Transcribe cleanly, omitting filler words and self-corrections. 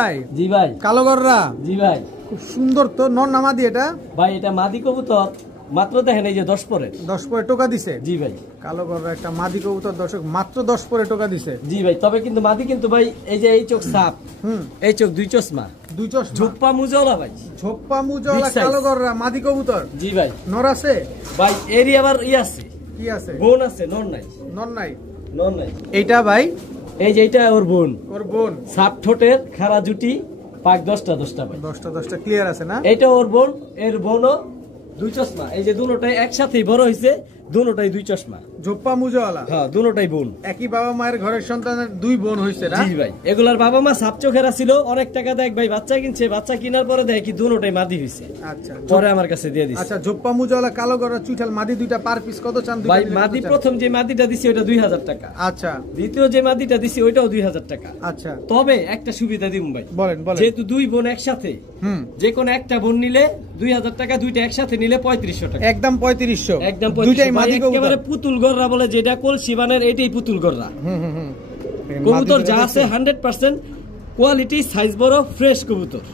ভাই জি ভাই কালো গররা জি ভাই খুব সুন্দর তো নর না মাদি এটা ভাই এটা মাদি কবুতর মাত্র দেখেন এই যে 10 পরে 10 পরে টোকা দিছে জি ভাই কালো গররা একটা মাদি কবুতর দর্শক মাত্র 10 পরে টোকা দিছে জি ভাই তবে কিন্তু মাদি কিন্তু ভাই এই যে এই চোখ সাপ এই চোখ দুই চশমা দুই চশমা ঝোপ্পা মুজলা ভাই ঝোপ্পা মুজলা কালো গররা মাদি কবুতর জি ভাই নর আছে ভাই এরই আবার আছে কি আছে বোন আছে নর নাই নর নাই নর নাই এইটা ভাই এই যে এটা ওর বোন সাপ ঠোঁটের খাড়া জুটি পাক 10টা ভাই 10টা ক্লিয়ার আছে না এটা ওর বোন এর বোনও দুই চশমা এই যে দুটোটাই একসাথেই বড় হইছে দুটোটাই দুই চশমা ঝোপ্পা মুজওয়ালা হ্যাঁ দুটোটাই বোন একই বাবা মায়ের ঘরের সন্তানের দুই বোন হইছে না জি ভাই এগুলার বাবা মা সাপ চোখেরা ছিল অনেক টাকা দেখ ভাই বাচ্চা কিনছে বাচ্চা কেনার পরে দেখ কি দুটোটাই মাদি হইছে আচ্ছা পরে আমার কাছে দিয়ে দিছে আচ্ছা ঝোপ্পা মুজওয়ালা কালো গররা চুইঠাল মাদি দুইটা পার পিস কত চান ভাই মাদি প্রথম যে মাদিটা দিছি ওটা 2000 টাকা আচ্ছা দ্বিতীয় যে মাদিটা দিছি ওইটাও 2000 টাকা আচ্ছা তবে একটা সুবিধা দিমু ভাই বলেন যেহেতু দুই বোন একসাথে যে কোন একটা বোন নিলে 2000 টাকা দুইটা একসাথে নিলে 3500 টাকা একদম 3500 একদম দুইটাই মাদি কবুতর একেবারে পুতুল গররা বলে যেটা কলসি বানের এটাই পুতুল গররা কবুতর যা আছে 100% কোয়ালিটি সাইজ বড় ফ্রেশ কবুতর।